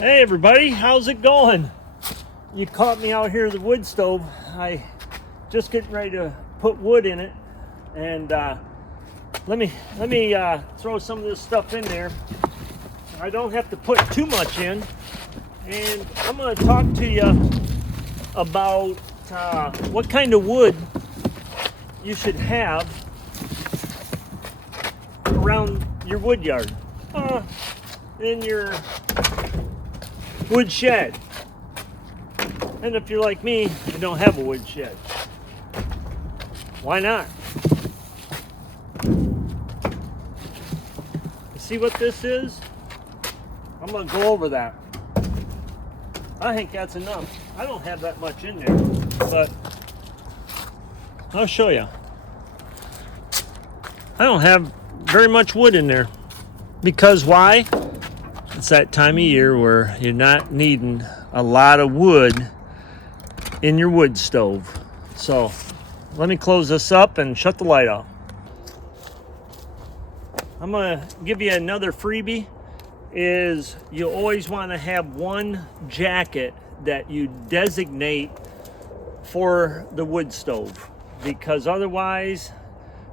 Hey everybody, how's it going? You caught me out here at the wood stove. I just getting ready to put wood in it, and let me throw some of this stuff in there. I don't have to put too much in, and I'm going to talk to you about what kind of wood you should have around your wood yard, in your wood shed. And if you're like me, you don't have a wood shed. Why not? See what this is? I'm gonna go over that. I think that's enough. I don't have that much in there, but I'll show you. I don't have very much wood in there. Because why? It's that time of year where you're not needing a lot of wood in your wood stove. So let me close this up and shut the light off. I'm gonna give you another freebie. Is you always want to have one jacket that you designate for the wood stove, because otherwise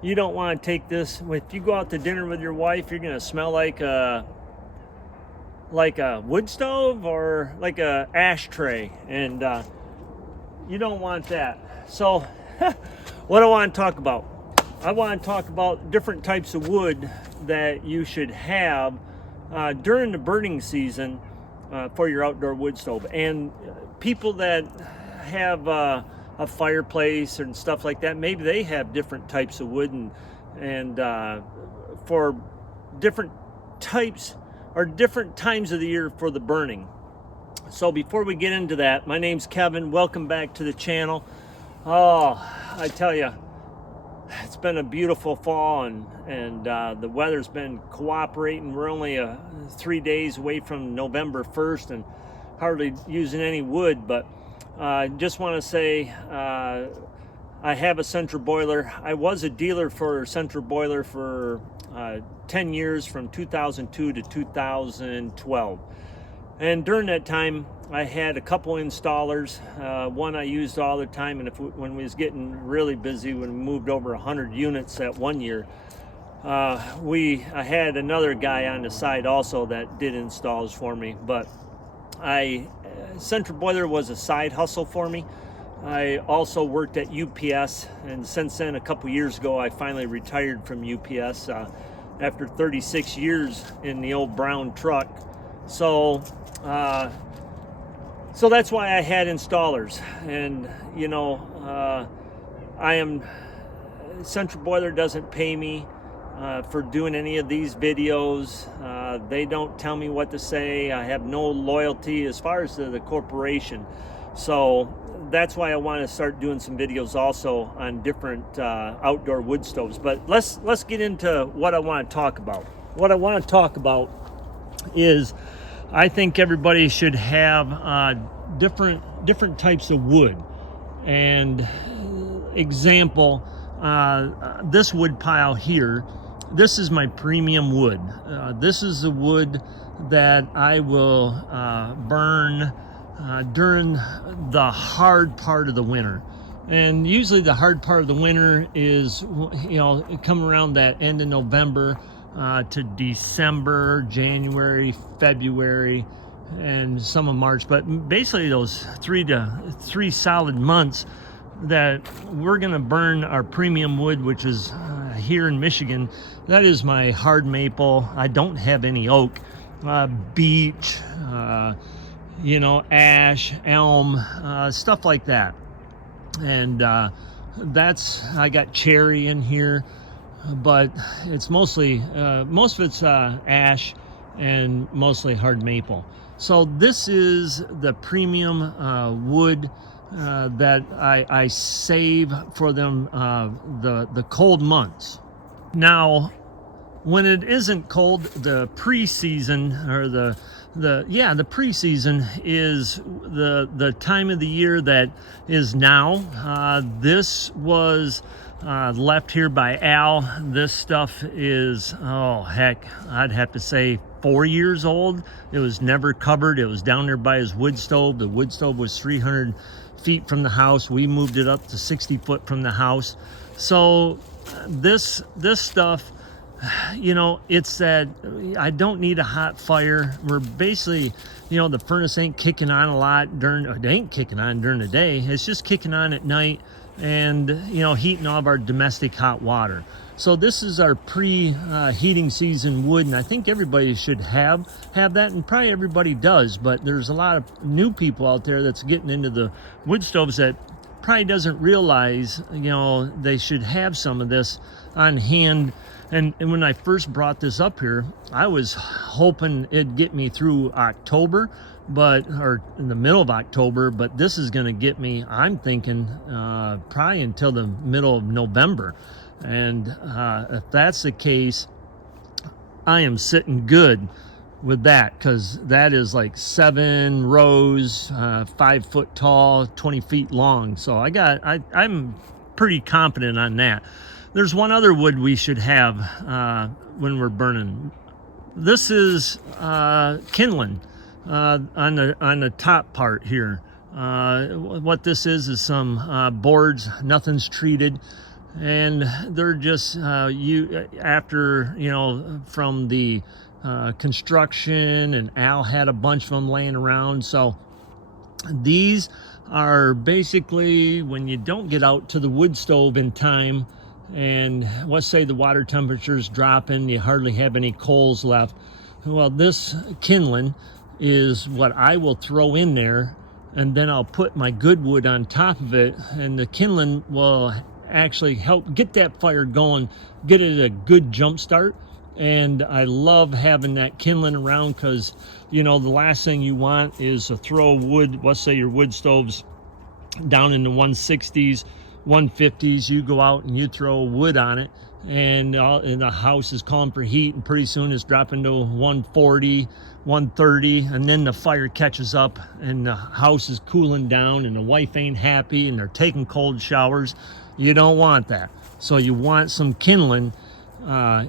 you don't want to take this. If you go out to dinner with your wife, you're gonna smell like a wood stove or like a ashtray, and you don't want that. So what I want to talk about, I want to talk about different types of wood that you should have during the burning season for your outdoor wood stove. And people that have a fireplace and stuff like that, maybe they have different types of wood, and for different types or different times of the year for the burning. So before we get into that, my name's Kevin. Welcome back to the channel. Oh, I tell you, it's been a beautiful fall, and the weather's been cooperating. We're only 3 days away from November 1st and hardly using any wood, but I just want to say I have a central boiler. I was a dealer for central boiler for 10 years, from 2002 to 2012. And during that time, I had a couple installers. One I used all the time, and when we was getting really busy, when we moved over 100 units that one year, I had another guy on the side also that did installs for me. But central boiler was a side hustle for me. I also worked at UPS, and since then, a couple years ago, I finally retired from UPS after 36 years in the old brown truck. So that's why I had installers. And you know, central boiler doesn't pay me for doing any of these videos. They don't tell me what to say. I have no loyalty as far as the corporation. So that's why I want to start doing some videos also on different outdoor wood stoves. But let's get into what I want to talk about. What I want to talk about is, I think everybody should have different types of wood. And example, this wood pile here, this is my premium wood. This is the wood that I will burn during the hard part of the winter. And usually the hard part of the winter is, you know, come around that end of November to December, January, February, and some of March. But basically those three solid months that we're gonna burn our premium wood, which is here in Michigan. That is my hard maple. I don't have any oak, beech, you know, ash, elm, stuff like that. And I got cherry in here, but it's mostly, most of it's ash and mostly hard maple. So this is the premium wood that I save for them the cold months. Now, when it isn't cold, the pre-season, or the pre-season is the time of the year that is now. This was left here by Al. This stuff is, oh heck, I'd have to say 4 years old. It was never covered. It was down there by his wood stove. The wood stove was 300 feet from the house. We moved it up to 60 foot from the house. So this stuff, you know, it's that I don't need a hot fire. We're basically, you know, the furnace ain't kicking on a lot during, it ain't kicking on during the day. It's just kicking on at night and, you know, heating all of our domestic hot water. So this is our pre-heating season wood, and I think everybody should have that, and probably everybody does, but there's a lot of new people out there that's getting into the wood stoves that probably doesn't realize, you know, they should have some of this on hand. And when I first brought this up here, I was hoping it'd get me through October, or in the middle of October, but this is going to get me, I'm thinking, probably until the middle of November. And if that's the case, I am sitting good with that, because that is like 7 rows, 5 foot tall, 20 feet long. So I'm pretty confident on that. There's one other wood we should have when we're burning. This is kindling on the top part here. What this is some boards, nothing's treated. And they're just after, you know, from the construction, and Al had a bunch of them laying around. So these are basically when you don't get out to the wood stove in time, and let's say the water temperature is dropping, you hardly have any coals left. Well, this kindling is what I will throw in there, and then I'll put my good wood on top of it, and the kindling will actually help get that fire going, get it a good jump start. And I love having that kindling around, because, you know, the last thing you want is to throw wood, let's say your wood stove's down in the 160s, 150s, you go out and you throw wood on it, and the house is calling for heat, and pretty soon it's dropping to 140, 130, and then the fire catches up and the house is cooling down and the wife ain't happy and they're taking cold showers. You don't want that. So you want some kindling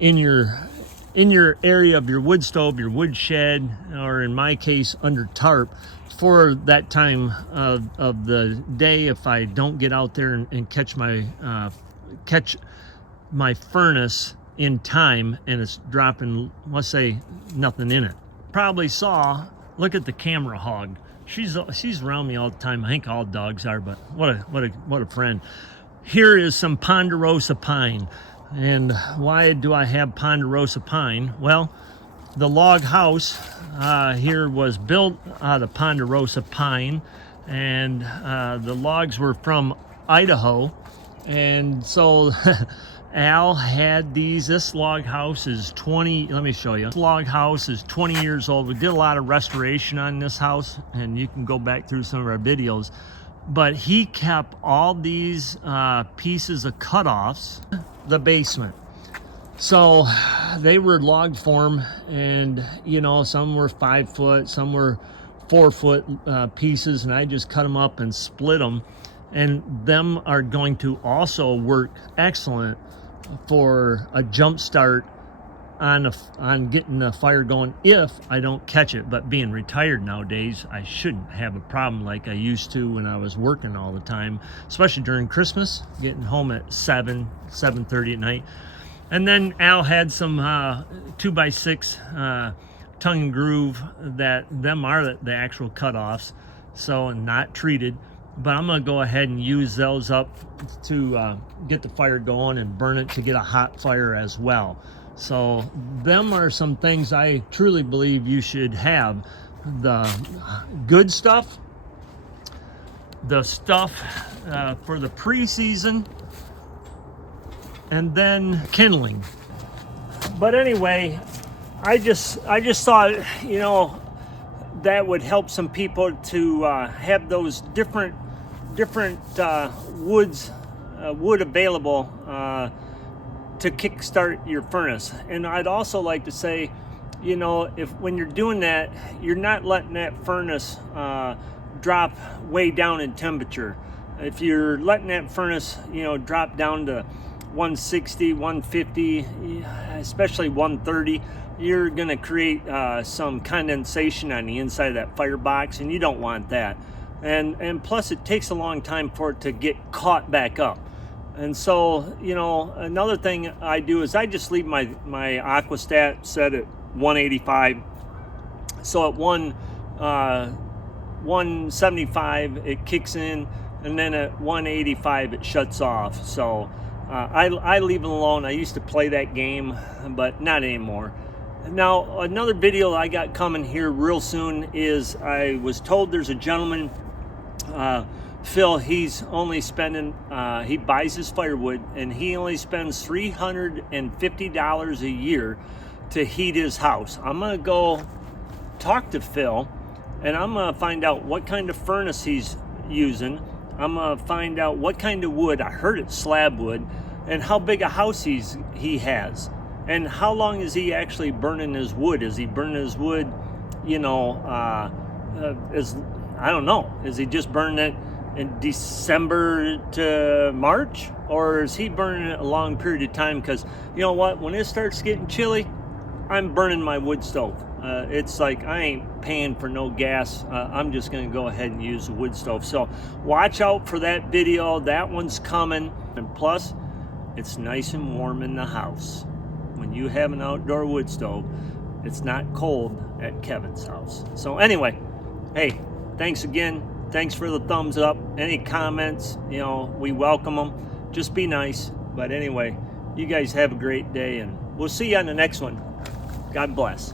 in your area of your wood stove, your wood shed, or in my case under tarp, for that time of the day if I don't get out there and catch my furnace in time and it's dropping, let's say, nothing in it. Probably saw, look at the camera hog. She's around me all the time. I think all dogs are, but what a friend. Here is some ponderosa pine. And why do I have ponderosa pine? Well, the log house here was built out of ponderosa pine, and the logs were from Idaho. And so Al had these. This log house is 20, let me show you. This log house is 20 years old. We did a lot of restoration on this house, and you can go back through some of our videos. But he kept all these pieces of cutoffs, the basement. So they were log form, and, you know, some were 5 foot, some were 4 foot pieces, and I just cut them up and split them. And them are going to also work excellent for a jump start on getting the fire going if I don't catch it. But being retired nowadays, I shouldn't have a problem like I used to when I was working all the time, especially during Christmas, getting home at 7:30 at night. And then Al had some 2x6 tongue and groove, that them are the actual cutoffs, so not treated. But I'm gonna go ahead and use those up to get the fire going and burn it to get a hot fire as well. So them are some things I truly believe you should have. The good stuff, the stuff for the pre-season, and then kindling. But anyway, I just thought, you know, that would help some people to have those different wood available to kickstart your furnace. And I'd also like to say, you know, if when you're doing that, you're not letting that furnace drop way down in temperature. If you're letting that furnace, you know, drop down to 160, 150, especially 130, you're going to create some condensation on the inside of that firebox, and you don't want that. And plus, it takes a long time for it to get caught back up. And so, you know, another thing I do is I just leave my aquastat set at 185. So at 175 it kicks in, and then at 185 it shuts off. So I leave it alone. I used to play that game, but not anymore. Now, another video I got coming here real soon is, I was told there's a gentleman, Phil, he's only spending, he buys his firewood, and he only spends $350 a year to heat his house. I'm gonna go talk to Phil, and I'm gonna find out what kind of furnace he's using. I'm gonna find out what kind of wood. I heard it's slab wood, and how big a house he has, and how long is he actually burning his wood? Is he burning his wood, you know, I don't know. Is he just burning it in December to March, or is he burning it a long period of time? Because you know what, when it starts getting chilly, I'm burning my wood stove. It's like I ain't paying for no gas. I'm just going to go ahead and use the wood stove. So watch out for that video. That one's coming. And plus, it's nice and warm in the house. When you have an outdoor wood stove, it's not cold at Kevin's house. So anyway, hey, thanks again. Thanks for the thumbs up. Any comments, you know, we welcome them. Just be nice. But anyway, you guys have a great day, and we'll see you on the next one. God bless.